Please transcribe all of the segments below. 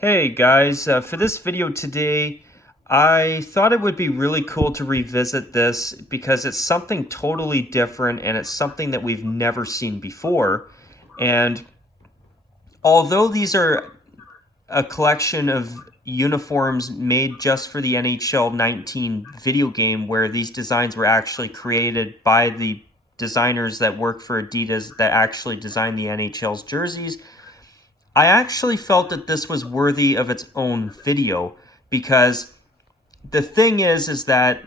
Hey guys, for this video today, I thought it would be really cool to revisit this because it's something totally different and it's something that we've never seen before. And although these are a collection of uniforms made just for the NHL 19 video game, where these designs were actually created by the designers that work for Adidas that actually designed the NHL's jerseys, I actually felt that this was worthy of its own video because the thing is that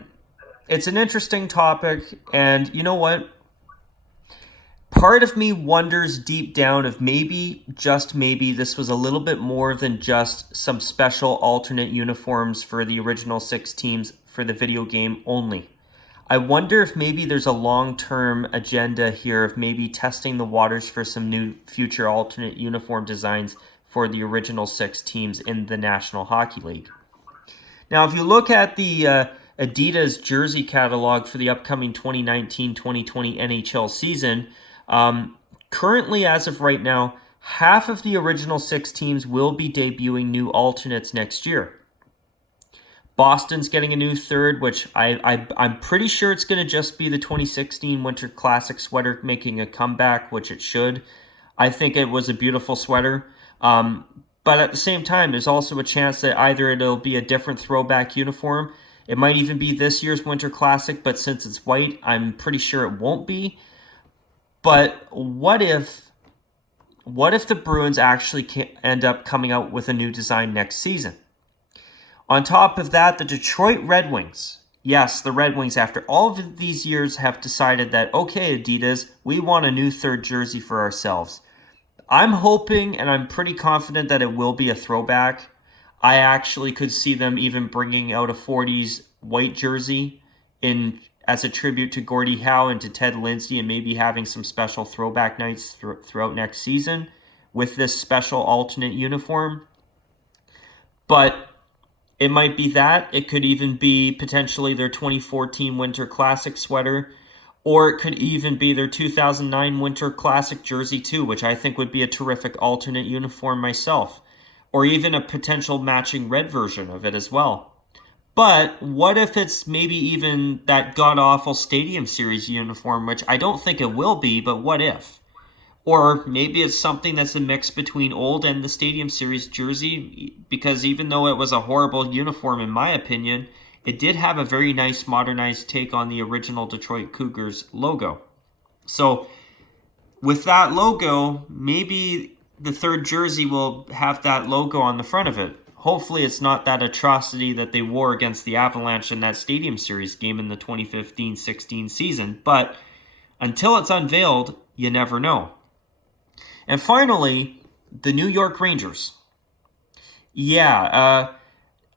it's an interesting topic, and you know what? Part of me wonders deep down if maybe, just maybe, this was a little bit more than just some special alternate uniforms for the original six teams for the video game only. I wonder if maybe there's a long-term agenda here of maybe testing the waters for some new future alternate uniform designs for the original six teams in the National Hockey League. Now, if you look at the Adidas jersey catalog for the upcoming 2019-2020 NHL season, currently, as of right now, half of the original six teams will be debuting new alternates next year. Boston's getting a new third, which I'm pretty sure it's going to just be the 2016 Winter Classic sweater making a comeback, which it should. I think it was a beautiful sweater. But at the same time, there's also a chance that either it'll be a different throwback uniform. It might even be this year's Winter Classic, but since it's white, I'm pretty sure it won't be. But what if the Bruins actually end up coming out with a new design next season? On top of that, the Detroit Red Wings, yes, the Red Wings, after all of these years, have decided that, okay, Adidas, we want a new third jersey for ourselves. I'm hoping, and I'm pretty confident that it will be a throwback. I actually could see them even bringing out a 40s white jersey as a tribute to Gordie Howe and to Ted Lindsay, and maybe having some special throwback nights throughout next season with this special alternate uniform. But it might be that. It could even be potentially their 2014 Winter Classic sweater, or it could even be their 2009 Winter Classic jersey too, which I think would be a terrific alternate uniform myself, or even a potential matching red version of it as well. But what if it's maybe even that god-awful Stadium Series uniform, which I don't think it will be, but what if? Or maybe it's something that's a mix between old and the Stadium Series jersey, because even though it was a horrible uniform in my opinion, it did have a very nice modernized take on the original Detroit Cougars logo. So with that logo, maybe the third jersey will have that logo on the front of it. Hopefully it's not that atrocity that they wore against the Avalanche in that Stadium Series game in the 2015-16 season, but until it's unveiled, you never know. And finally, the New York Rangers. Yeah,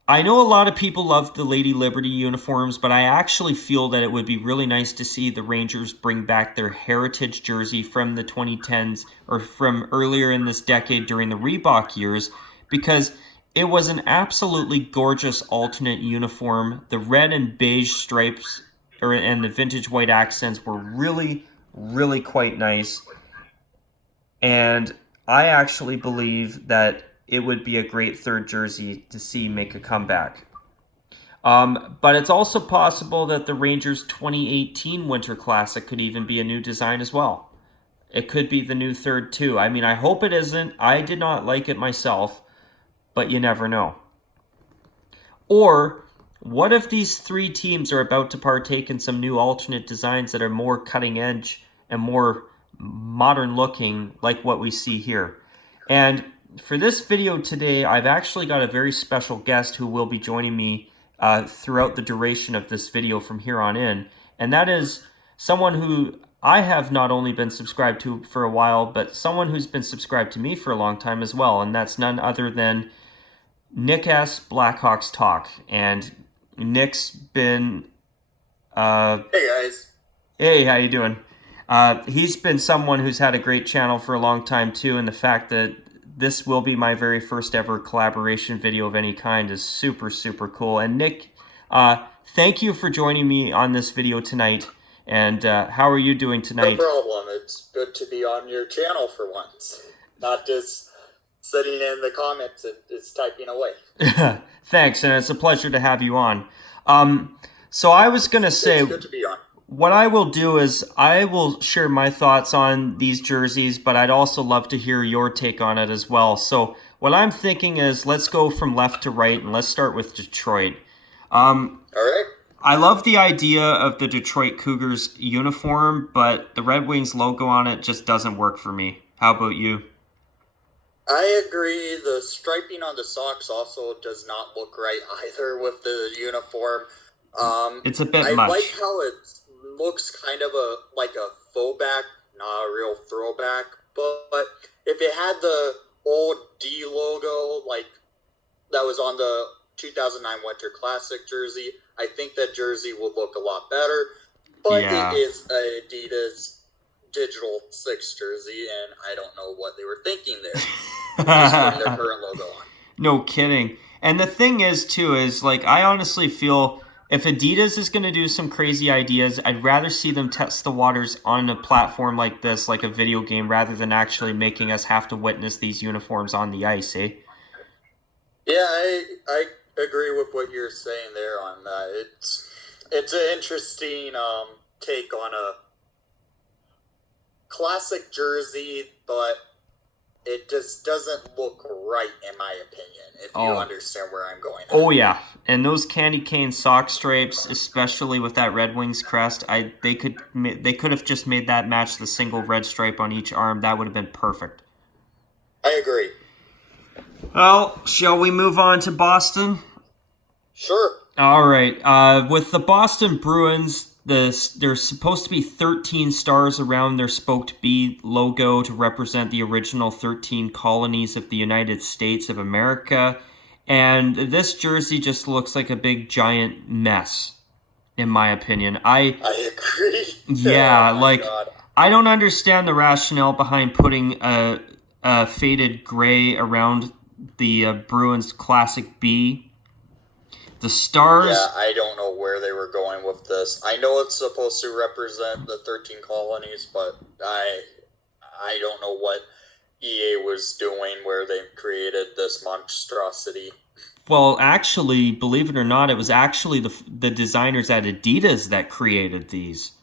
I know a lot of people love the Lady Liberty uniforms, but I actually feel that it would be really nice to see the Rangers bring back their heritage jersey from the 2010s or from earlier in this decade during the Reebok years, because it was an absolutely gorgeous alternate uniform. The red and beige stripes and the vintage white accents were really, really quite nice. And I actually believe that it would be a great third jersey to see make a comeback. But it's also possible that the Rangers 2018 Winter Classic could even be a new design as well. It could be the new third too. I mean, I hope it isn't. I did not like it myself, but you never know. Or what if these three teams are about to partake in some new alternate designs that are more cutting edge and more modern looking, like what we see here? And for this video today, I've actually got a very special guest who will be joining me throughout the duration of this video from here on in, and that is someone who I have not only been subscribed to for a while, but someone who's been subscribed to me for a long time as well, and that's none other than NickS Blackhawks Talk. And Nick's been Hey guys. hey, how you doing? He's been someone who's had a great channel for a long time too, and the fact that this will be my very first ever collaboration video of any kind is super, super cool. And Nick, thank you for joining me on this video tonight. And how are you doing No tonight? problem. It's good to be on your channel for once. Not just sitting in the comments and is typing away. Thanks, and it's a pleasure to have you on. So I was going to say, it's good to be on. What I will do is I will share my thoughts on these jerseys, but I'd also love to hear your take on it as well. So what I'm thinking is let's go from left to right, and let's start with Detroit. All right. I love the idea of the Detroit Cougars uniform, but the Red Wings logo on it just doesn't work for me. How about you? I agree. The striping on the socks also does not look right either with the uniform. It's a bit I much. like how it looks kind of like a throwback, not a real throwback. But if it had the old D logo like that was on the 2009 Winter Classic jersey, I think that jersey would look a lot better. But Yeah. It is a Adidas Digital 6 jersey, and I don't know what they were thinking there. Just putting their current logo on. No kidding. And the thing is, too, is like I honestly feel if Adidas is going to do some crazy ideas, I'd rather see them test the waters on a platform like this, like a video game, rather than actually making us have to witness these uniforms on the ice, eh? Yeah, I agree with what you're saying there on that. It's an interesting take on a classic jersey, but it just doesn't look right in my opinion, if you understand where I'm going. Oh yeah, and those candy cane sock stripes, especially with that Red Wings crest, they could have just made that match the single red stripe on each arm. That would have been perfect. I agree. Well, shall we move on to Boston? Sure. All right. With the Boston Bruins, there's supposed to be 13 stars around their spoked B logo to represent the original 13 colonies of the United States of America. And this jersey just looks like a big giant mess, in my opinion. I agree. Yeah, God. I don't understand the rationale behind putting a faded gray around the Bruins Classic B. The stars... Yeah, I don't know where they were going with this. I know it's supposed to represent the 13 colonies, but I don't know what EA was doing where they created this monstrosity. Well, actually, believe it or not, it was actually the designers at Adidas that created these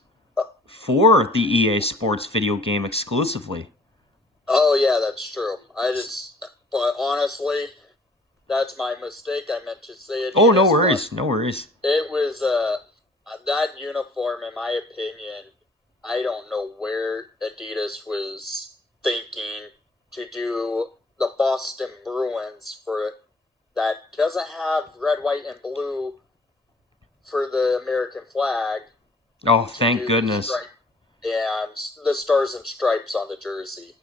for the EA Sports video game exclusively. Oh, yeah, that's true. But honestly... That's my mistake. I meant to say Adidas. Oh, no worries. No worries. It was, that uniform, in my opinion, I don't know where Adidas was thinking to do the Boston Bruins for it. That doesn't have red, white, and blue for the American flag. Oh, thank goodness. And the stars and stripes on the jersey.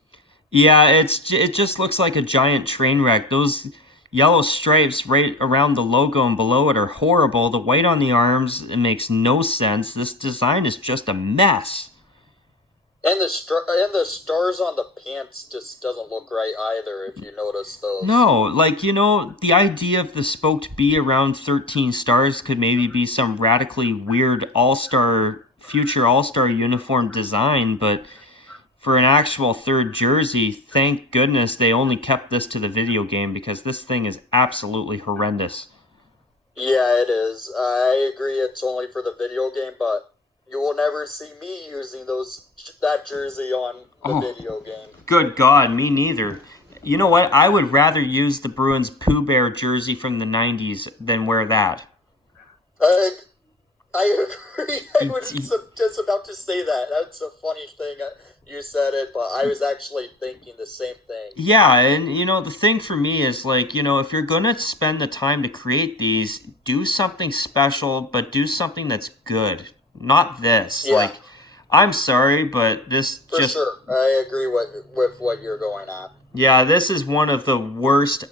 Yeah, it just looks like a giant train wreck. Those yellow stripes right around the logo and below it are horrible. The white on the arms, it makes no sense. This design is just a mess. And the stars on the pants just doesn't look right either, if you notice those. No, the idea of the spoked B around 13 stars could maybe be some radically weird future all-star uniform design, but for an actual third jersey, thank goodness they only kept this to the video game because this thing is absolutely horrendous. Yeah, it is. I agree it's only for the video game, but you will never see me using that jersey on the video game. Good God, me neither. You know what? I would rather use the Bruins Pooh Bear jersey from the 90s than wear that. I agree. I was just about to say that. That's a funny thing. You said it, but I was actually thinking the same thing. Yeah, and the thing for me is if you're going to spend the time to create these, do something special, but do something that's good. Not this. Yeah. I'm sorry, but this For sure. I agree with what you're going at. Yeah, this is one of the worst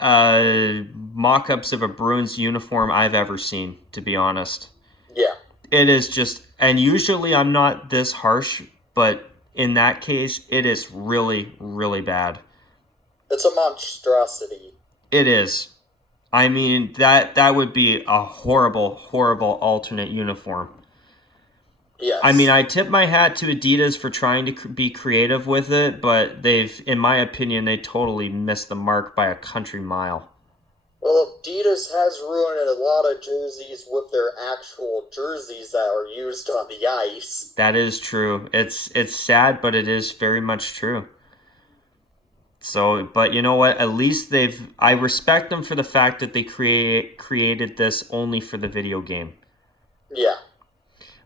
mock-ups of a Bruins uniform I've ever seen, to be honest. Yeah. It is just, and usually I'm not this harsh, but in that case, it is really, really bad. It's a monstrosity. It is. I mean, that would be a horrible, horrible alternate uniform. I mean, Yes. I tip my hat to Adidas for trying to be creative with it, but they've, in my opinion, they totally missed the mark by a country mile. Well, Adidas has ruined a lot of jerseys with their actual jerseys that are used on the ice. That is true. It's sad, but it is very much true. So, but you know what? At least I respect them for the fact that they created this only for the video game. Yeah.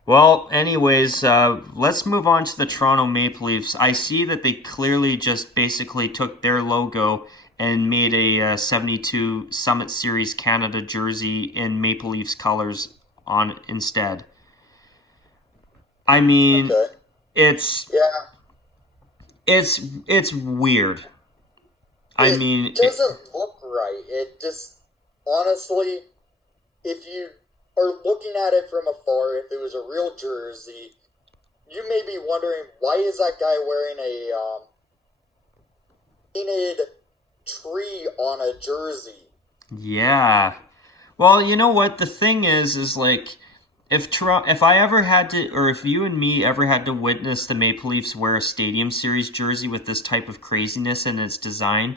Well, anyways, let's move on to the Toronto Maple Leafs. I see that they clearly just basically took their logo and made a 72 Summit Series Canada jersey in Maple Leafs colors on instead. I mean, Okay. it's Yeah. it's weird. I It mean, doesn't look right. It just, honestly, if you are looking at it from afar, if it was a real jersey, you may be wondering, why is that guy wearing a painted tree on a jersey? yeah. Well, you know what? The thing is like if I ever had to, or if you and me ever had to witness the Maple Leafs wear a Stadium Series jersey with this type of craziness in its design,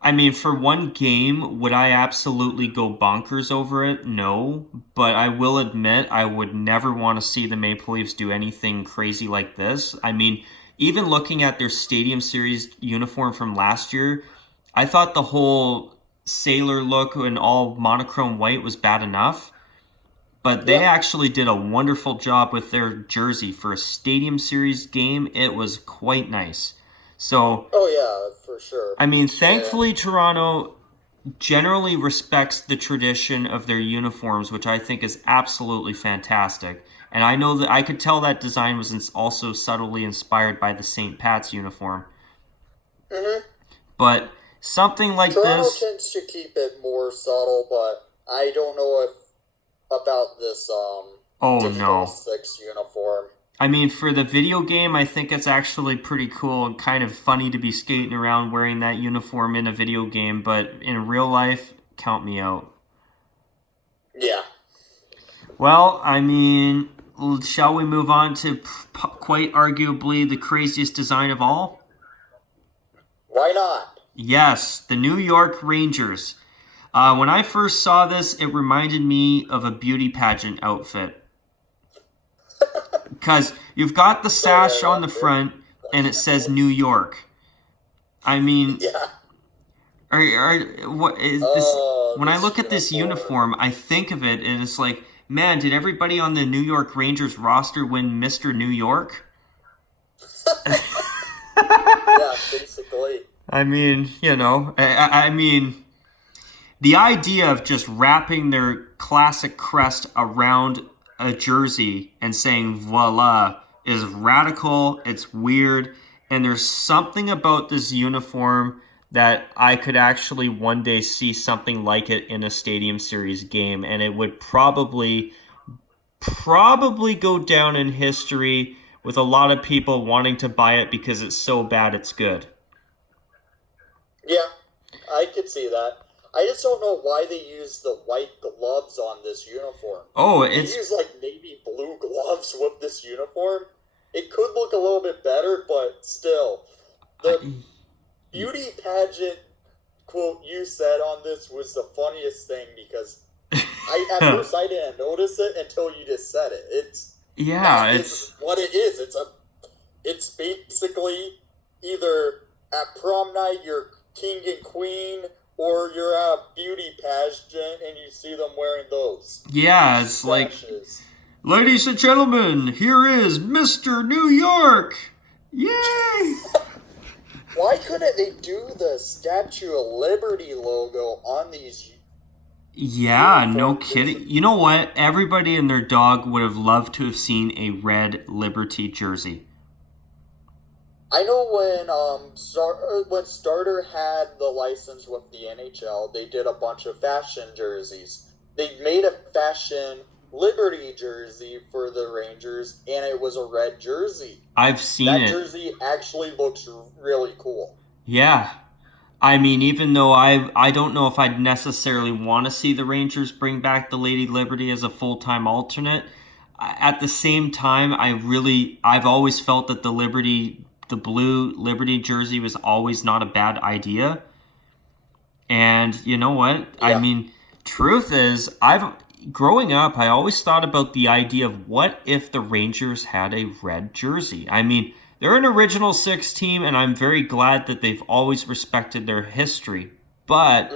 I mean, for one game, would I absolutely go bonkers over it? No, but I will admit I would never want to see the Maple Leafs do anything crazy like this. I mean, even looking at their Stadium Series uniform from last year, I thought the whole sailor look and all monochrome white was bad enough. But they Yeah. actually did a wonderful job with their jersey for a Stadium Series game. It was quite nice. So, Oh, yeah, for sure. I mean, And, thankfully, Toronto generally respects the tradition of their uniforms, which I think is absolutely fantastic. And I know that I could tell that design was also subtly inspired by the St. Pat's uniform. mhm. But something like Toronto this, tends to keep it more subtle, but I don't know if about this oh Digital no. 6 uniform. I mean, for the video game, I think it's actually pretty cool and kind of funny to be skating around wearing that uniform in a video game, but in real life, count me out. Yeah. Well, I mean, shall we move on to quite arguably the craziest design of all? Why not? Yes, the New York Rangers. When I first saw this, it reminded me of a beauty pageant outfit. Because you've got the sash on the front and it says New York. I mean, Yeah. what is this? When I This look at this uniform, I think of it and it's like, man, did everybody on the New York Rangers roster win Mr. New York? Yeah, basically. I mean, you know, I mean, the idea of just wrapping their classic crest around a jersey and saying voila is radical, it's weird, and there's something about this uniform that I could actually one day see something like it in a Stadium Series game, and it would probably go down in history with a lot of people wanting to buy it because it's so bad it's good. Yeah, I could see that. I just don't know why they use the white gloves on this uniform. Oh, They it's use like navy blue gloves with this uniform. It could look a little bit better, but still. The beauty pageant quote you said on this was the funniest thing because at first I didn't notice it until you just said it. yeah, That it's is what it is. It's basically either at prom night you're king and queen, or you're at a beauty pageant and you see them wearing those. yeah, it's like, Sashes. ladies and gentlemen, here is Mr. New York. Yay! Why couldn't they do the Statue of Liberty logo on these? Yeah, no kidding. You know what? Everybody and their dog would have loved to have seen a red Liberty jersey. I know when Starter had the license with the NHL, they did a bunch of fashion jerseys. They made a fashion Liberty jersey for the Rangers, and it was a red jersey. I've seen That it. jersey actually looks really cool. Yeah. I mean, even though I don't know if I'd necessarily want to see the Rangers bring back the Lady Liberty as a full-time alternate, at the same time, I've always felt that the blue Liberty jersey was always not a bad idea. And you know what? I Yeah. mean, truth is, growing up, I always thought about the idea of what if the Rangers had a red jersey. I mean, they're an original six team, and I'm very glad that they've always respected their history. But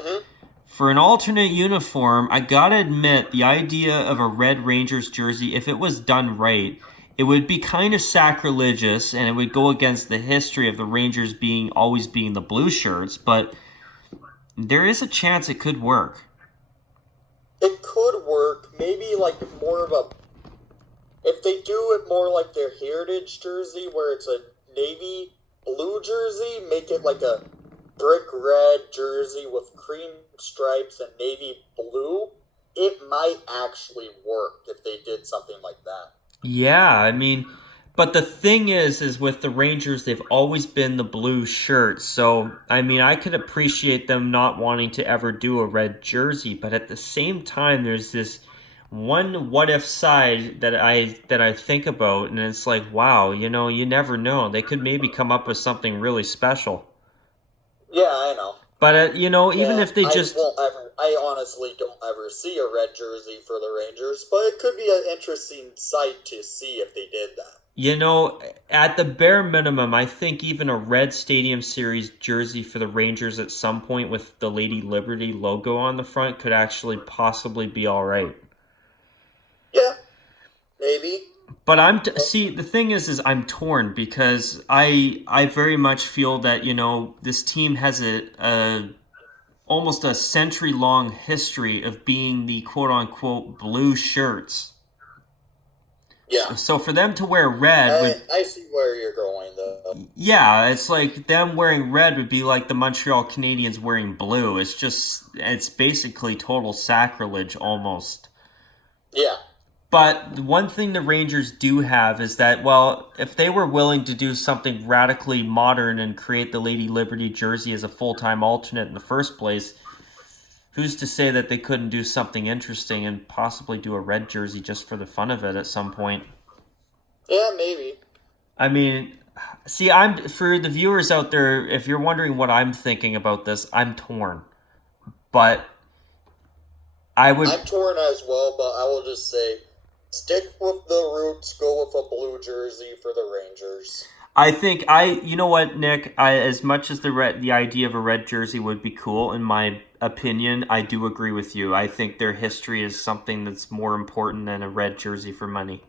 for an alternate uniform, I gotta admit, the idea of a red Rangers jersey, if it was done right, it would be kind of sacrilegious, and it would go against the history of the Rangers always being the blue shirts. But there is a chance it could work. It could work. Maybe like more of a. If they do it more like their heritage jersey, where it's a navy blue jersey, make it like a brick red jersey with cream stripes and navy blue, it might actually work if they did something like that. Yeah, I mean, but the thing is with the Rangers, they've always been the blue shirt. So, I mean, I could appreciate them not wanting to ever do a red jersey, but at the same time, there's this one what if side that I think about, and it's like, wow, you never know. They could maybe come up with something really special. Yeah, I know. But even if they I honestly don't ever see a red jersey for the Rangers, but it could be an interesting sight to see if they did that. At the bare minimum, I think even a red Stadium Series jersey for the Rangers at some point with the Lady Liberty logo on the front could actually possibly be all right. Yeah, maybe. But the thing is I'm torn because I very much feel that this team has a almost a century-long history of being the quote-unquote blue shirts. Yeah. So for them to wear red... I see where you're going, though. Yeah, it's like them wearing red would be like the Montreal Canadiens wearing blue. It's basically total sacrilege almost. Yeah. But one thing the Rangers do have is that, well, if they were willing to do something radically modern and create the Lady Liberty jersey as a full-time alternate in the first place, who's to say that they couldn't do something interesting and possibly do a red jersey just for the fun of it at some point? Yeah, maybe. I mean, see, for the viewers out there, if you're wondering what I'm thinking about this, I'm torn. But I'm torn as well, but I will just say, stick with the roots, go with a blue jersey for the Rangers. I think you know what, Nick, as much as the idea of a red jersey would be cool, in my opinion, I do agree with you. I think their history is something that's more important than a red jersey for money.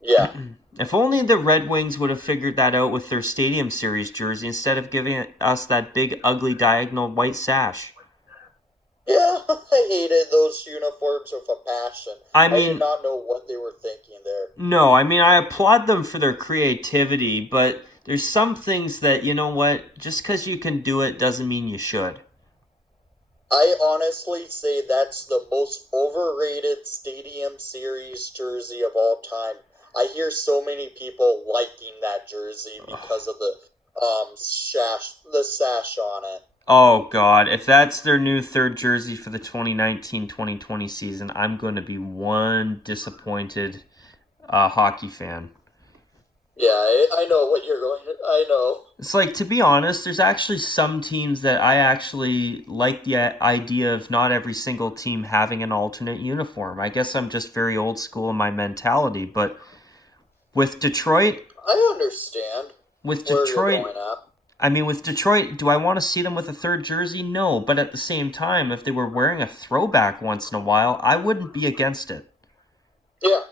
Yeah. If only the Red Wings would have figured that out with their Stadium Series jersey instead of giving us that big, ugly diagonal white sash. Yeah, I hated those uniforms with a passion. I did not know what they were thinking there. No, I mean, I applaud them for their creativity, but there's some things that, you know what, just because you can do it doesn't mean you should. I honestly say that's the most overrated Stadium Series jersey of all time. I hear so many people liking that jersey because of the sash on it. Oh, God. If that's their new third jersey for the 2019-2020 season, I'm going to be one disappointed hockey fan. Yeah, I know what you're going to... I know. It's like, to be honest, there's actually some teams that I actually like the idea of not every single team having an alternate uniform. I guess I'm just very old school in my mentality, but with Detroit... I understand with where Detroit, you're going at. I mean, with Detroit, do I want to see them with a third jersey? No, but at the same time, if they were wearing a throwback once in a while, I wouldn't be against it. Yeah,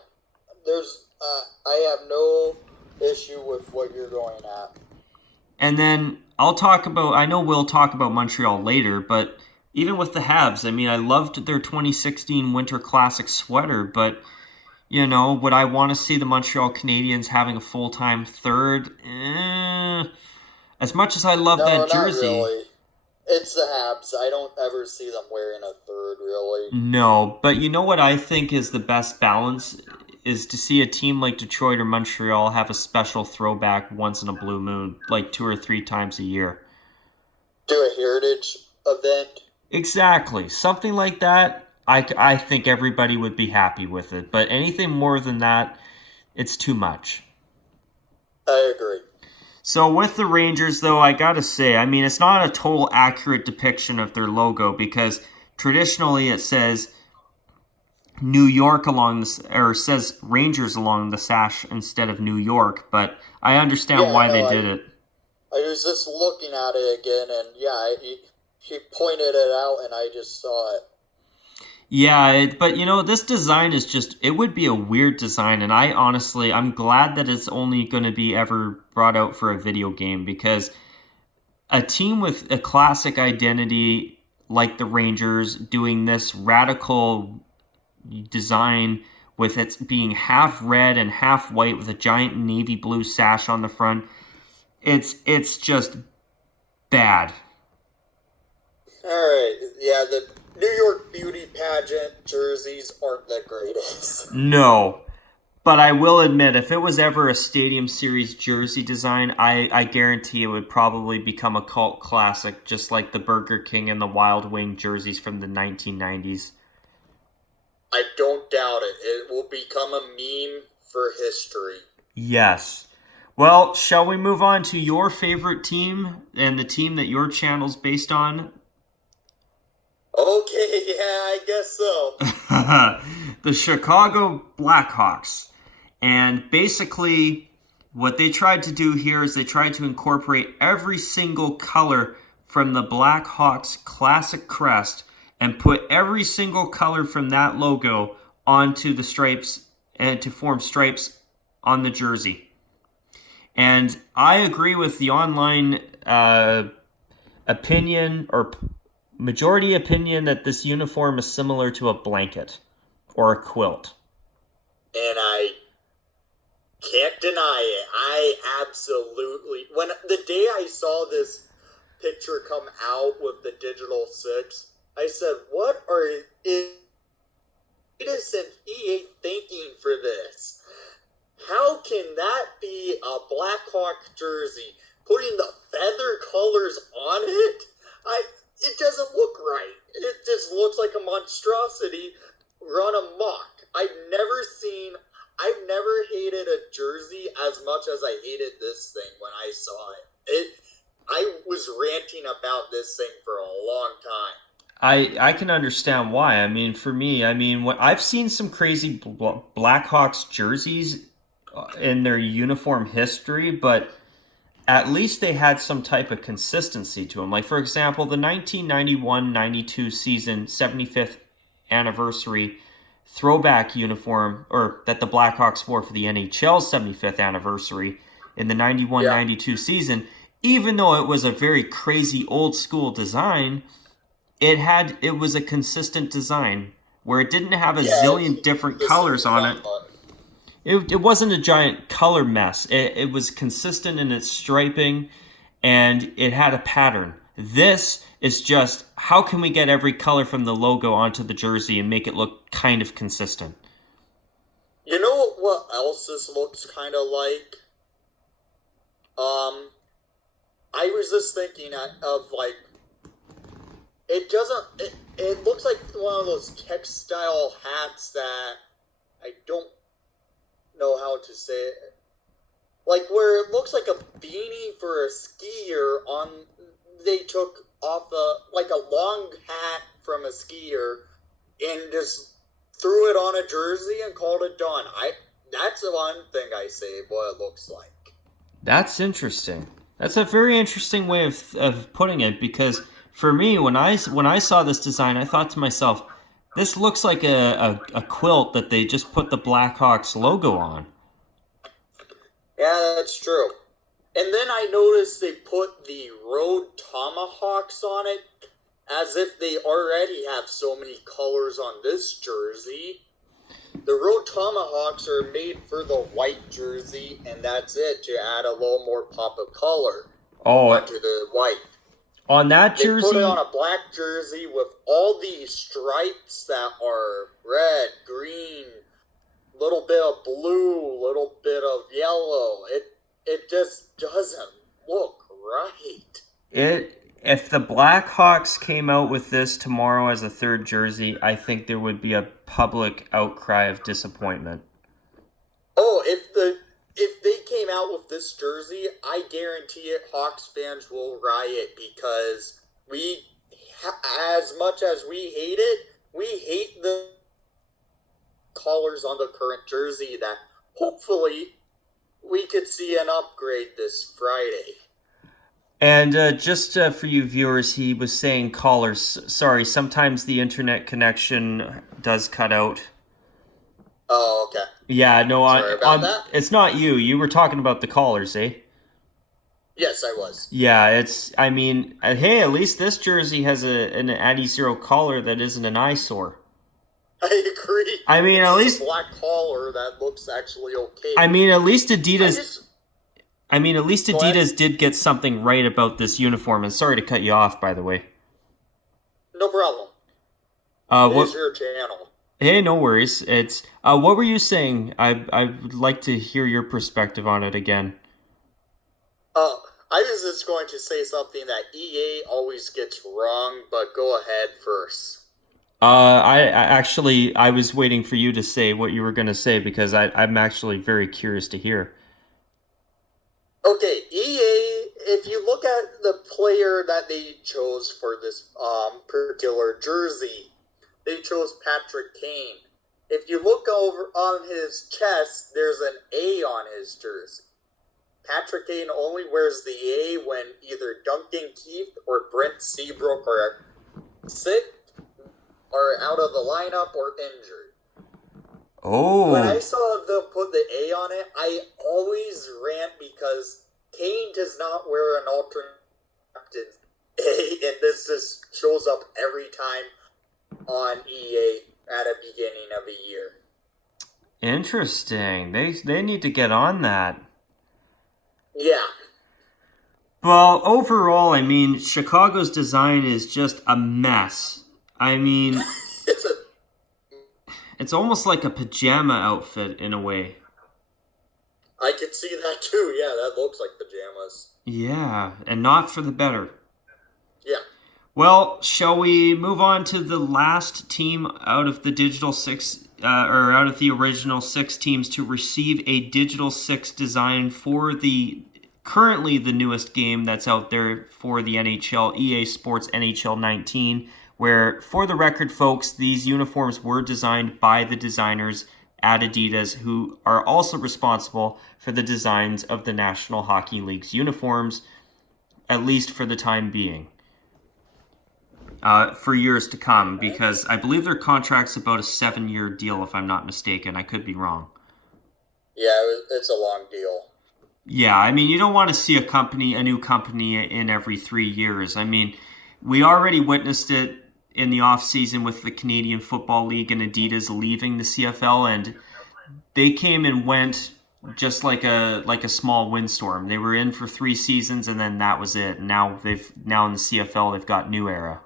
I have no issue with what you're going at. And then I know we'll talk about Montreal later, but even with the Habs, I mean, I loved their 2016 Winter Classic sweater, but, would I want to see the Montreal Canadiens having a full-time third? As much as I love that jersey. Not really. It's the Habs. I don't ever see them wearing a third, really. No, but you know what I think is the best balance? Is to see a team like Detroit or Montreal have a special throwback once in a blue moon, like 2 or 3 times a year. Do a heritage event? Exactly. Something like that. I think everybody would be happy with it. But anything more than that, it's too much. I agree. So with the Rangers, though, I gotta say, I mean, it's not a total accurate depiction of their logo because traditionally it says New York along this, or says Rangers along the sash instead of New York. But I understand why they did it. I was just looking at it again, and yeah, he pointed it out, and I just saw it. Yeah, but this design is just, it would be a weird design. And I'm glad that it's only going to be ever brought out for a video game because a team with a classic identity like the Rangers doing this radical design with it being half red and half white with a giant navy blue sash on the front, it's just bad. All right, yeah, the New York beauty pageant jerseys aren't the greatest. No, but I will admit, if it was ever a Stadium Series jersey design, I guarantee it would probably become a cult classic, just like the Burger King and the Wild Wing jerseys from the 1990s. I don't doubt it. It will become a meme for history. Yes. Well, shall we move on to your favorite team and the team that your channel's based on? Okay, yeah, I guess so. The Chicago Blackhawks. And basically, what they tried to do here is they tried to incorporate every single color from the Blackhawks classic crest and put every single color from that logo onto the stripes and to form stripes on the jersey. And I agree with the online opinion or majority opinion that this uniform is similar to a blanket or a quilt. And I can't deny it. I absolutely... When the day I saw this picture come out with the Digital 6, I said, what are Adidas and EA thinking for this? How can that be a Blackhawk jersey? Putting the feather colors on it? It doesn't look right. It just looks like a monstrosity run amok. I've never hated a jersey as much as I hated this thing when I saw it. I was ranting about this thing for a long time. I can understand why. I mean, for me, I've seen some crazy Blackhawks jerseys in their uniform history, but at least they had some type of consistency to them. Like, for example, the 1991-92 season 75th anniversary throwback uniform, or that the Blackhawks wore for the NHL's 75th anniversary in the 91-92 season, even though it was a very crazy old school design, it was a consistent design where it didn't have a zillion different colors on it. It wasn't a giant color mess. It was consistent in its striping, and it had a pattern. This is just, how can we get every color from the logo onto the jersey and make it look kind of consistent? You know what else this looks kind of like? I was just thinking of, like, it looks like one of those textile hats that I don't know how to say it. Like, where it looks like a beanie for a skier they took off like a long hat from a skier and just threw it on a jersey and called it done. That's the one thing I say what it looks like. That's interesting. That's a very interesting way of putting it, because for me, when I saw this design, I thought to myself, this looks like a quilt that they just put the Blackhawks logo on. Yeah, that's true. And then I noticed they put the Road Tomahawks on it, as if they already have so many colors on this jersey. The Road Tomahawks are made for the white jersey, and that's it, to add a little more pop of color onto the white. On that jersey, they put it on a black jersey with all these stripes that are red, green, little bit of blue, little bit of yellow. It just doesn't look right. If the Blackhawks came out with this tomorrow as a third jersey, I think there would be a public outcry of disappointment. Oh, if they came out with this jersey, I guarantee it, Hawks fans will riot because as much as we hate it, we hate the colors on the current jersey. That hopefully we could see an upgrade this Friday. And just for you viewers, he was saying callers. Sorry, sometimes the internet connection does cut out. Oh, okay. Yeah, no, Sorry about that. It's not you. You were talking about the callers, eh? Yes, I was. Yeah, I mean, hey, at least this jersey has an Addy Zero collar that isn't an eyesore. I agree. I mean, at least a black collar that looks actually okay. I mean, at least Adidas. At least Go ahead. Adidas did get something right about this uniform. And sorry to cut you off, by the way. No problem. It's your channel. Hey, no worries. It's what were you saying? I would like to hear your perspective on it again. I was just going to say something that EA always gets wrong, but go ahead first. I was waiting for you to say what you were going to say because I'm actually very curious to hear. Okay, EA, if you look at the player that they chose for this particular jersey, they chose Patrick Kane. If you look over on his chest, there's an A on his jersey. Patrick Kane only wears the A when either Duncan Keith or Brent Seabrook are sick or out of the lineup or injured. Oh. When I saw them put the A on it, I always rant because Kane does not wear an alternate captain's A, and this just shows up every time on EA at the beginning of a year. Interesting. They need to get on that. Yeah. Well, overall, I mean, Chicago's design is just a mess. I mean, it's almost like a pajama outfit in a way. I could see that too. Yeah, that looks like pajamas. Yeah, and not for the better. Yeah. Well, shall we move on to the last team out of the digital six, or out of the original 6 teams to receive a digital 6 design for the currently the newest game that's out there for the NHL, EA Sports NHL 19, where, for the record, folks, these uniforms were designed by the designers at Adidas, who are also responsible for the designs of the National Hockey League's uniforms, at least for the time being. For years to come, because I believe their contract's about a 7-year deal, if I'm not mistaken. I could be wrong. Yeah, it's a long deal. Yeah, I mean, you don't want to see a new company in every 3 years. I mean, we already witnessed it in the offseason with the Canadian Football League and Adidas leaving the CFL, and they came and went just like a small windstorm. They were in for 3 seasons, and then that was it. And now in the CFL they've got new era.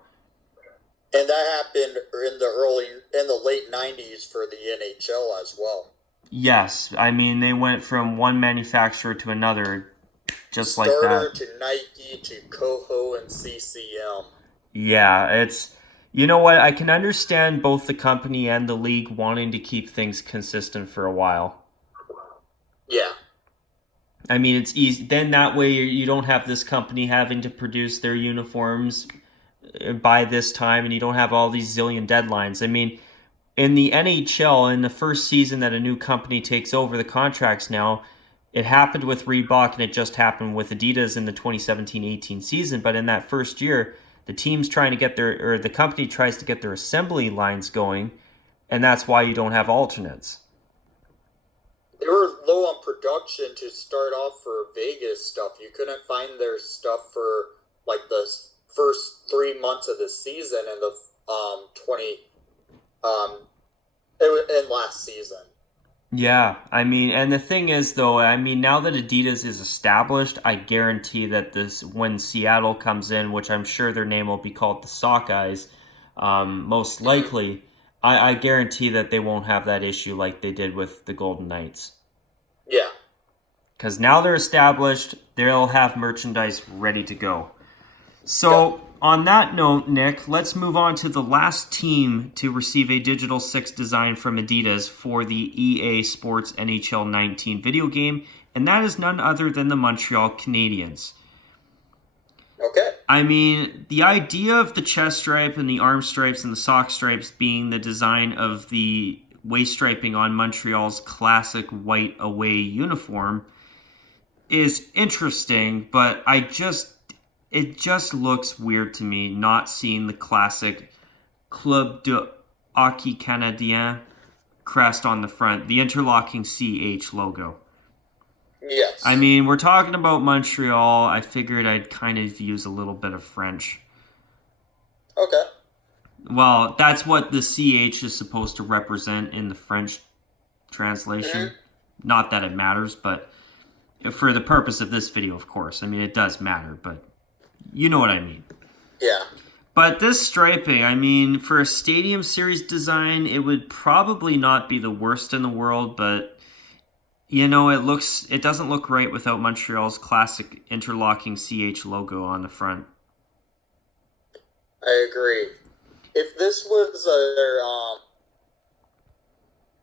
And that happened in the late 90s for the NHL as well. Yes, I mean, they went from one manufacturer to another just like that. Starter to Nike to Coho and CCM. Yeah, it's... You know what? I can understand both the company and the league wanting to keep things consistent for a while. Yeah. I mean, it's easy. Then that way you don't have this company having to produce their uniforms by this time, and you don't have all these zillion deadlines. I mean, in the NHL, in the first season that a new company takes over the contracts now, it happened with Reebok and it just happened with Adidas in the 2017-18 season. But in that first year, the team's trying to get the company tries to get their assembly lines going, and that's why you don't have alternates. They were low on production to start off for Vegas stuff. You couldn't find their stuff for like the first 3 months of the season in the in last season. Yeah, I mean, and the thing is, though, I mean, now that Adidas is established, I guarantee that when Seattle comes in, which I'm sure their name will be called the Sockeyes, most likely, I guarantee that they won't have that issue like they did with the Golden Knights. Yeah. Because now they're established, they'll have merchandise ready to go. So, on that note, Nick, let's move on to the last team to receive a Digital 6 design from Adidas for the EA Sports NHL 19 video game, and that is none other than the Montreal Canadiens. Okay. I mean, the idea of the chest stripe and the arm stripes and the sock stripes being the design of the waist striping on Montreal's classic white away uniform is interesting, but it just looks weird to me not seeing the classic Club de Hockey Canadien crest on the front, the interlocking CH logo. Yes. I mean, we're talking about Montreal. I figured I'd kind of use a little bit of French. Okay. Well, that's what the CH is supposed to represent in the French translation. Mm-hmm. Not that it matters, but for the purpose of this video, of course. I mean, it does matter, but you know what I mean. Yeah. But this striping, I mean, for a Stadium Series design, it would probably not be the worst in the world, but you know, it doesn't look right without Montreal's classic interlocking CH logo on the front. I agree. If this was a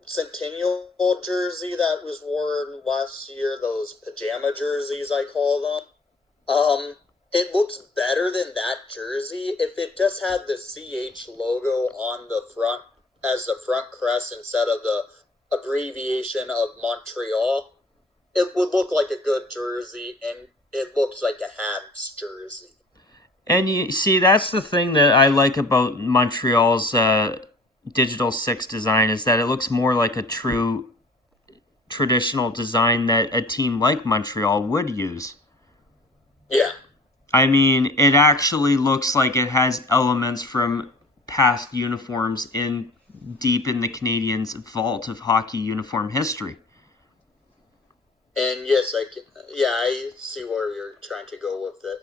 centennial jersey that was worn last year, those pajama jerseys I call them, it looks better than that jersey if it just had the CH logo on the front as the front crest instead of the abbreviation of Montreal. It would look like a good jersey, and it looks like a Habs jersey. And you see, that's the thing that I like about Montreal's Digital 6 design is that it looks more like a true traditional design that a team like Montreal would use. Yeah. I mean, it actually looks like it has elements from past uniforms deep in the Canadiens' vault of hockey uniform history. And yes, I see where you're trying to go with it.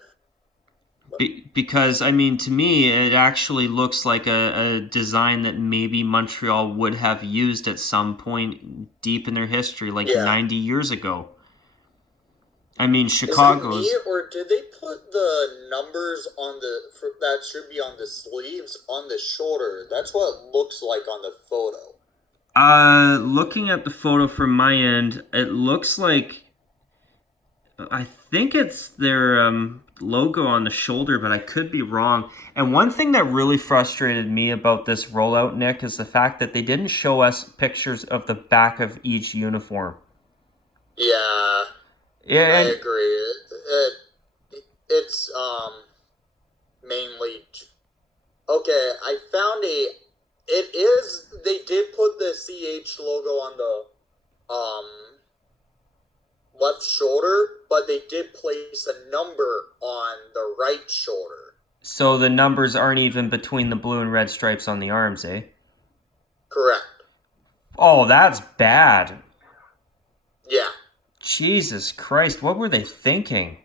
Because, I mean, to me, it actually looks like a design that maybe Montreal would have used at some point deep in their history, like 90 years ago. I mean, Chicago's... Is it me, or did they put the numbers on that should be on the sleeves on the shoulder? That's what it looks like on the photo. Looking at the photo from my end, it looks like... I think it's their logo on the shoulder, but I could be wrong. And one thing that really frustrated me about this rollout, Nick, is the fact that they didn't show us pictures of the back of each uniform. Yeah, I agree. It's mainly... Okay, I found they did put the CH logo on the left shoulder, but they did place a number on the right shoulder. So the numbers aren't even between the blue and red stripes on the arms, eh? Correct. Oh, that's bad. Yeah. Jesus Christ, what were they thinking?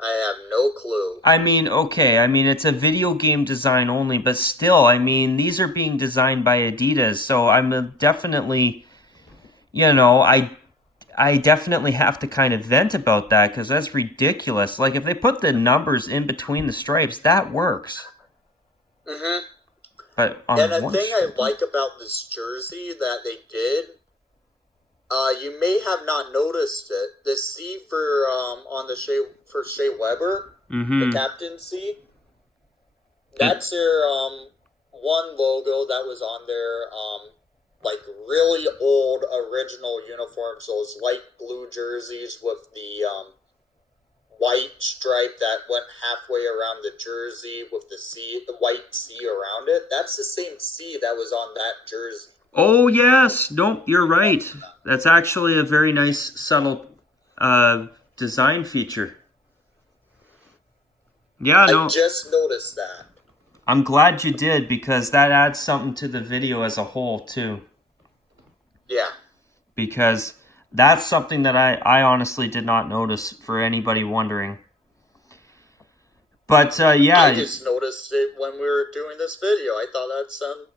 I have no clue. I mean, okay, it's a video game design only, but still, I mean, these are being designed by Adidas, so I'm definitely, I definitely have to kind of vent about that, because that's ridiculous. Like, if they put the numbers in between the stripes, that works. Mm-hmm. But and a thing I like about this jersey that they did, you may have not noticed it. The C for for Shea Weber, the captaincy. That's their one logo that was on their like really old original uniforms. Those light blue jerseys with the white stripe that went halfway around the jersey with the white C around it. That's the same C that was on that jersey. Oh, yes. Nope, you're right. That's actually a very nice, subtle design feature. Yeah, I just noticed that. I'm glad you did, because that adds something to the video as a whole, too. Yeah. Because that's something that I honestly did not notice, for anybody wondering. But, yeah. I just noticed it when we were doing this video. I thought that's something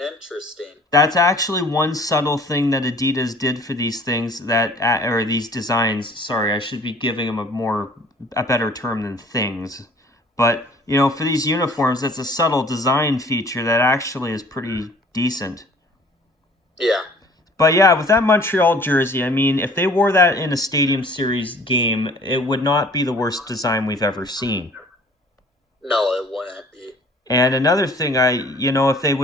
interesting. That's actually one subtle thing that Adidas did for these things or these designs. Sorry, I should be giving them a better term than things. But, for these uniforms, that's a subtle design feature that actually is pretty decent. Yeah. But yeah, with that Montreal jersey, I mean, if they wore that in a Stadium Series game, it would not be the worst design we've ever seen. No, it wouldn't be. And another thing, if they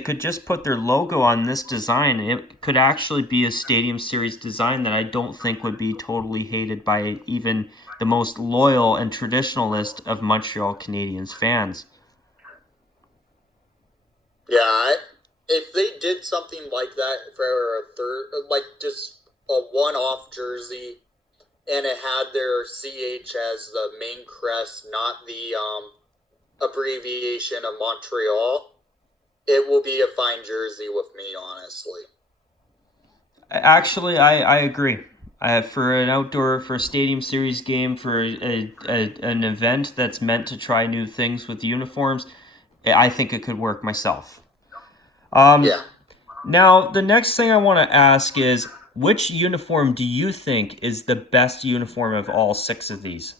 could just put their logo on this design, it could actually be a Stadium Series design that I don't think would be totally hated by even the most loyal and traditionalist of Montreal Canadiens fans. Yeah, if they did something like that for a third, like just a one-off jersey, and it had their CH as the main crest, not the abbreviation of Montreal, it will be a fine jersey with me, honestly. Actually, I agree. For a Stadium Series game, for an event that's meant to try new things with uniforms, I think it could work myself. Yeah. Now, the next thing I want to ask is, which uniform do you think is the best uniform of all 6 of these?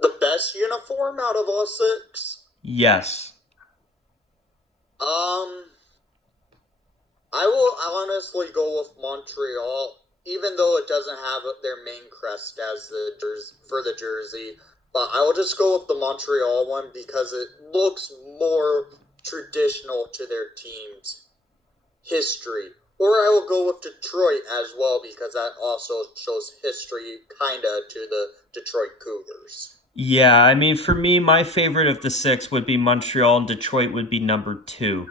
The best uniform out of all 6? Yes. I will honestly go with Montreal, even though it doesn't have their main crest as the jersey. But I will just go with the Montreal one because it looks more traditional to their team's history. Or I will go with Detroit as well because that also shows history kinda to the Detroit Cougars. Yeah, I mean, for me, my favorite of the 6 would be Montreal, and Detroit would be number 2.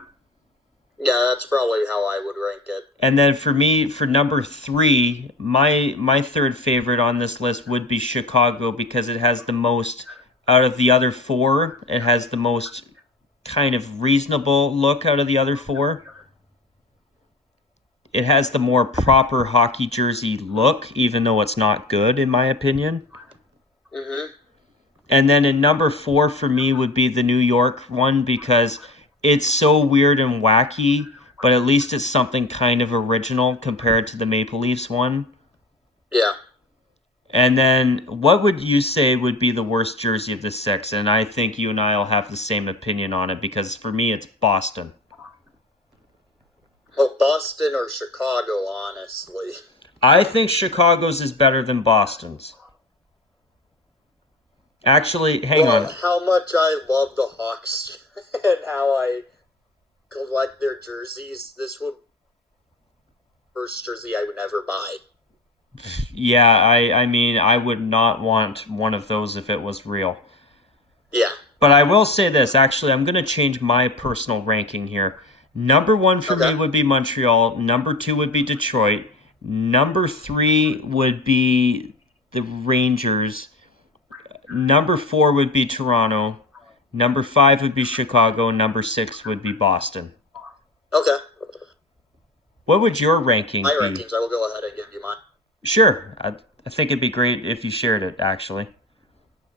Yeah, that's probably how I would rank it. And then for me, for number 3, my third favorite on this list would be Chicago because it has the most, out of the other 4, it has the most kind of reasonable look out of the other 4. It has the more proper hockey jersey look, even though it's not good, in my opinion. Mm-hmm. And then in number 4 for me would be the New York one because it's so weird and wacky, but at least it's something kind of original compared to the Maple Leafs one. Yeah. And then what would you say would be the worst jersey of the 6? And I think you and I will have the same opinion on it because for me it's Boston. Well, Boston or Chicago, honestly. I think Chicago's is better than Boston's. Actually, hang on. How much I love the Hawks and how I collect their jerseys. This would first jersey I would never buy. Yeah, I mean, I would not want one of those if it was real. Yeah. But I will say this. Actually, I'm going to change my personal ranking here. Number 1 for me would be Montreal. Number 2 would be Detroit. Number 3 would be the Rangers. Number 4 would be Toronto. Number 5 would be Chicago. Number 6 would be Boston. Okay. What would your ranking My be? rankings, I will go ahead and give you mine. Sure. I think it'd be great if you shared it, actually.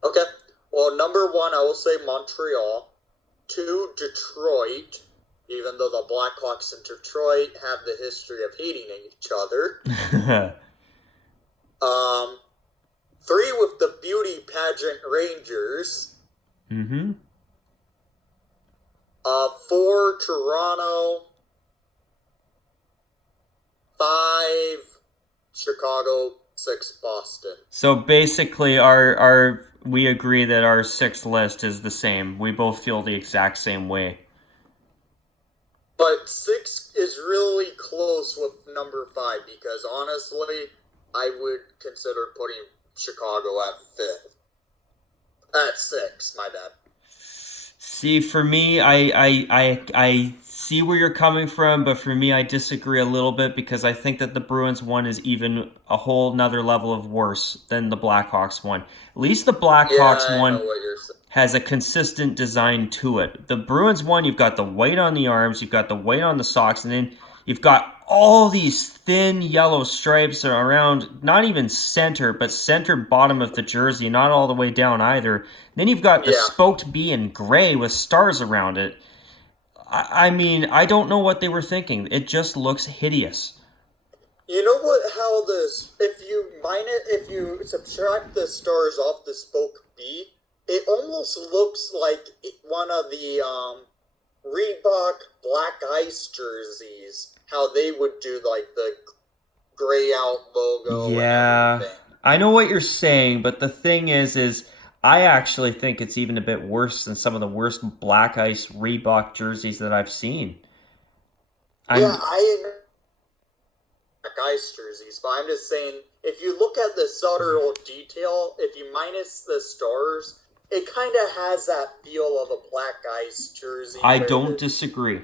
Okay. Well, number 1, I will say Montreal. 2, Detroit. Even though the Blackhawks and Detroit have the history of hating each other. 3 with the beauty pageant Rangers. Mm-hmm. 4 Toronto. 5 Chicago. 6 Boston. So basically, we agree that our 6th list is the same. We both feel the exact same way. But 6 is really close with number 5 because honestly, I would consider putting Chicago at 5th. At 6, my bad. See, for me, I see where you're coming from, but for me, I disagree a little bit because I think that the Bruins one is even a whole nother level of worse than the Blackhawks one. At least the Blackhawks one has a consistent design to it. The Bruins one, you've got the white on the arms, you've got the white on the socks, and then you've got all these thin yellow stripes around, not even center, but center bottom of the jersey, not all the way down either. Then you've got the spoked B in gray with stars around it. I mean, I don't know what they were thinking. It just looks hideous. You know what? How this? If you subtract the stars off the spoke B, almost looks like one of the Reebok Black Ice jerseys. How they would do like the gray out logo and Yeah, everything. I know what you're saying, but the thing is I actually think it's even a bit worse than some of the worst Black Ice Reebok jerseys that I've seen. Yeah, I'm I agree with Black Ice jerseys, but I'm just saying if you look at the subtle detail, if you minus the stars, it kind of has that feel of a Black Ice jersey. I don't disagree.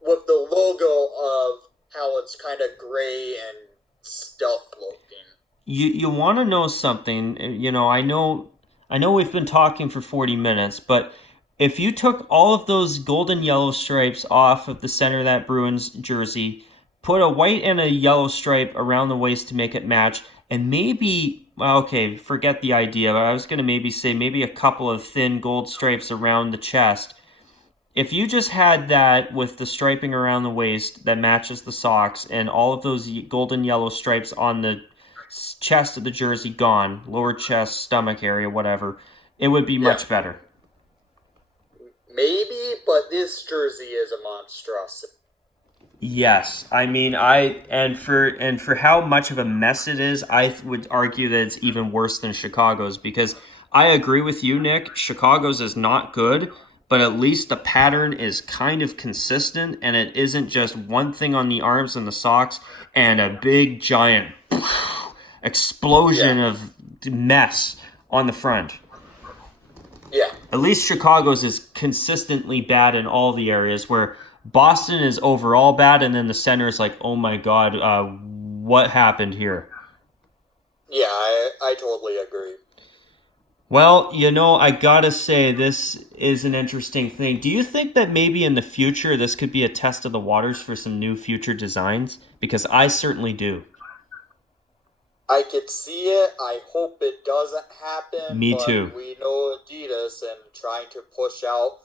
With the logo of how it's kind of gray and stuff looking. You want to know something? I know we've been talking for 40 minutes, but if you took all of those golden yellow stripes off of the center of that Bruins jersey, put a white and a yellow stripe around the waist to make it match, and maybe, well, okay, forget the idea, but I was going to maybe say maybe a couple of thin gold stripes around the chest. If you just had that with the striping around the waist that matches the socks and all of those golden yellow stripes on the chest of the jersey gone, lower chest, stomach area, whatever, it would be much better. Maybe, but this jersey is a monstrosity. Yes, I mean for how much of a mess it is, I would argue that it's even worse than Chicago's, because I agree with you, Nick. Chicago's is not good, but at least the pattern is kind of consistent, and it isn't just one thing on the arms and the socks and a big giant explosion of mess on the front. Yeah. At least Chicago's is consistently bad in all the areas, where Boston is overall bad, and then the center is like, oh my god, what happened here? Yeah, I totally agree. Well, I gotta say, this is an interesting thing. Do you think that maybe in the future this could be a test of the waters for some new future designs? Because I certainly do. I could see it. I hope it doesn't happen. Me but too. We know Adidas and trying to push out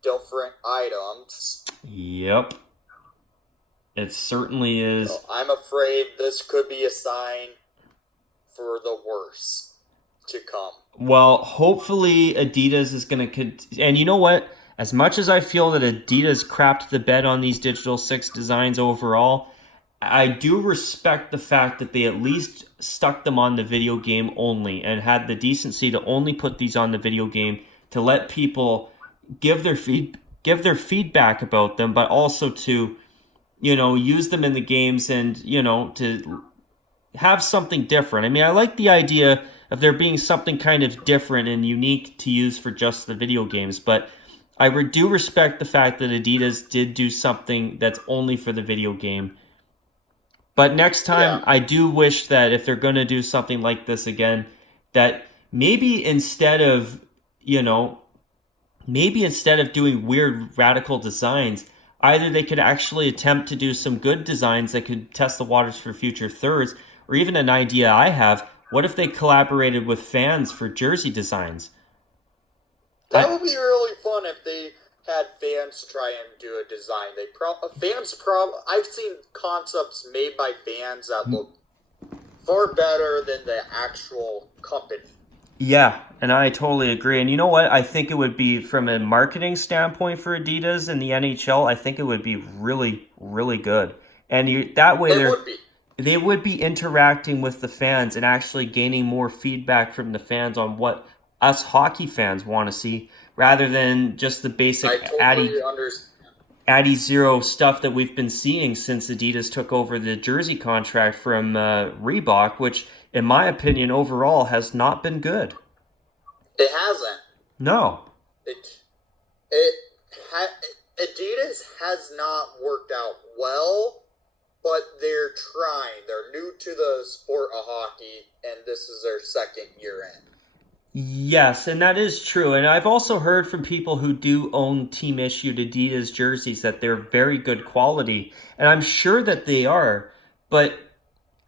different items. Yep. It certainly is. So I'm afraid this could be a sign for the worst to come. Well, hopefully Adidas is going to... And you know what? As much as I feel that Adidas crapped the bed on these Digital 6 designs overall, I do respect the fact that they at least stuck them on the video game only and had the decency to only put these on the video game to let people give their feedback about them, but also to, use them in the games and, to have something different. I mean, I like the idea of there being something kind of different and unique to use for just the video games, but I do respect the fact that Adidas did do something that's only for the video game. But next time, I do wish that if they're going to do something like this again, that maybe instead of doing weird radical designs, either they could actually attempt to do some good designs that could test the waters for future thirds, or even an idea I have, what if they collaborated with fans for jersey designs? That would be really fun if they had fans try and do a design. I've seen concepts made by fans that look far better than the actual company. Yeah, and I totally agree. And you know what? I think it would be, from a marketing standpoint for Adidas and the NHL, I think it would be really, really good. And that way they would be interacting with the fans and actually gaining more feedback from the fans on what us hockey fans want to see, rather than just the basic Addy Zero stuff that we've been seeing since Adidas took over the jersey contract from Reebok, which, in my opinion, overall has not been good. It hasn't. No. Adidas has not worked out well, but they're trying. They're new to the sport of hockey, and this is their second year in. Yes, and that is true. And I've also heard from people who do own team-issued Adidas jerseys that they're very good quality. And I'm sure that they are. But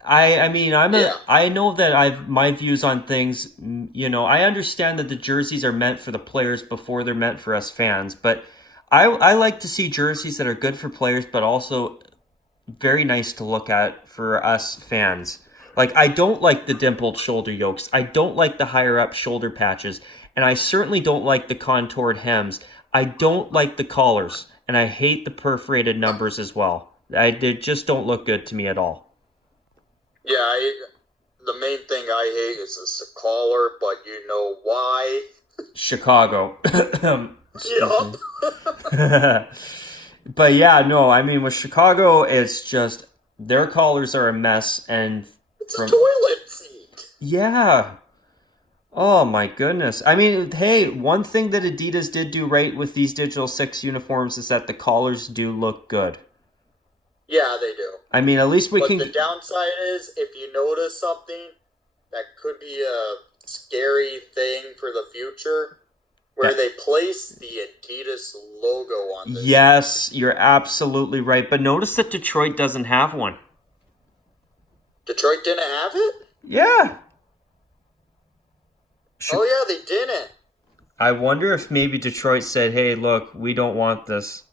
I know that my views on things, I understand that the jerseys are meant for the players before they're meant for us fans. But I like to see jerseys that are good for players, but also very nice to look at for us fans. Like, I don't like the dimpled shoulder yokes. I don't like the higher up shoulder patches. and I certainly don't like the contoured hems. I don't like the collars, and I hate the perforated numbers as well. They just don't look good to me at all. Yeah, the main thing I hate is the collar, but you know why? Chicago. Yup. But yeah, no, I mean with Chicago, it's just their collars are a mess, and It's a toilet seat. Yeah. Oh my goodness. I mean, hey, one thing that Adidas did do right with these Digital 6 uniforms is that the collars do look good. Yeah, they do. I mean, at least we But can. the downside is, if you notice something that could be a scary thing for the future, where they place the Adidas logo on this. Yes, you're absolutely right. But notice that Detroit doesn't have one. Detroit didn't have it? Yeah. Oh, yeah, they didn't. I wonder if maybe Detroit said, hey, look, we don't want this.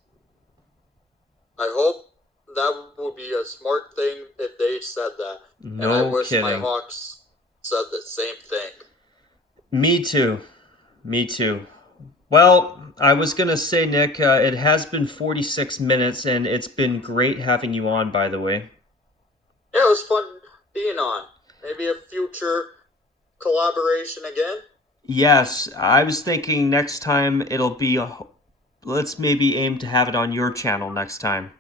I hope that would be a smart thing if they said that. No and I wish kidding. my Hawks said the same thing. Me too. Me too. Well, I was going to say, Nick, it has been 46 minutes, and it's been great having you on, by the way. Yeah, it was fun being on. Maybe a future collaboration again? Yes, I was thinking next time it'll be let's maybe aim to have it on your channel next time.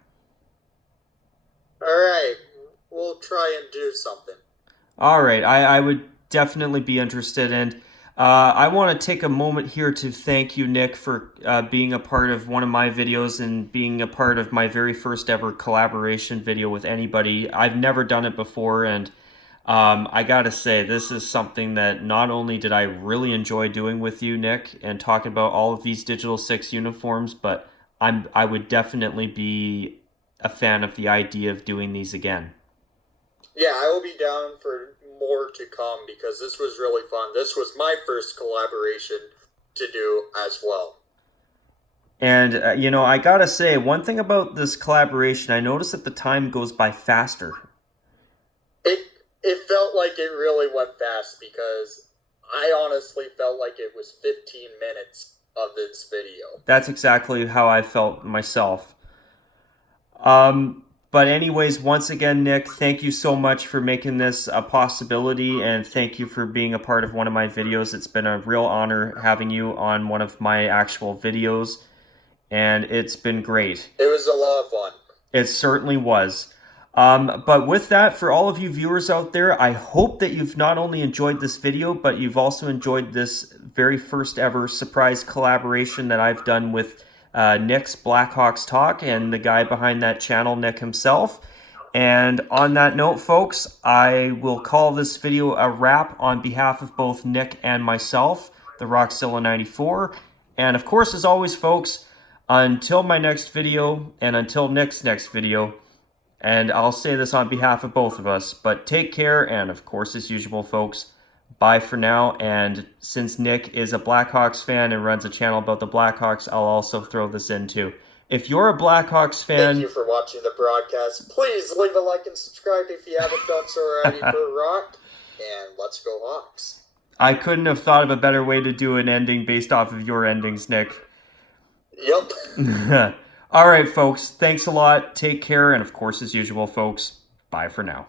Alright, we'll try and do something. All right, I would definitely be interested, and I want to take a moment here to thank you, Nick, for being a part of one of my videos and being a part of my very first ever collaboration video with anybody. I've never done it before, and I gotta say, this is something that not only did I really enjoy doing with you, Nick, and talking about all of these Digital 6 uniforms, but I would definitely be a fan of the idea of doing these again. Yeah, I will be down for more to come because this was really fun. This was my first collaboration to do as well. And, you know, I gotta say, one thing about this collaboration, I noticed that the time goes by faster. It felt like it really went fast because I honestly felt like it was 15 minutes of this video. That's exactly how I felt myself. But anyways, once again, Nick, thank you so much for making this a possibility, and thank you for being a part of one of my videos. It's been a real honor having you on one of my actual videos, and it's been great. It was a lot of fun. It certainly was. But with that, for all of you viewers out there, I hope that you've not only enjoyed this video, but you've also enjoyed this very first ever surprise collaboration that I've done with NickS Blackhawks Talk and the guy behind that channel, Nick himself. And on that note, folks, I will call this video a wrap on behalf of both Nick and myself, the Rockzilla 94. And of course, as always, folks, until my next video and until Nick's next video, and I'll say this on behalf of both of us, but take care, and of course, as usual, folks, bye for now. And since Nick is a Blackhawks fan and runs a channel about the Blackhawks, I'll also throw this in too. If you're a Blackhawks fan... Thank you for watching the broadcast. Please leave a like and subscribe if you haven't done so already for Rock. And let's go Hawks. I couldn't have thought of a better way to do an ending based off of your endings, Nick. Yep. All right, folks. Thanks a lot. Take care. And of course, as usual, folks, bye for now.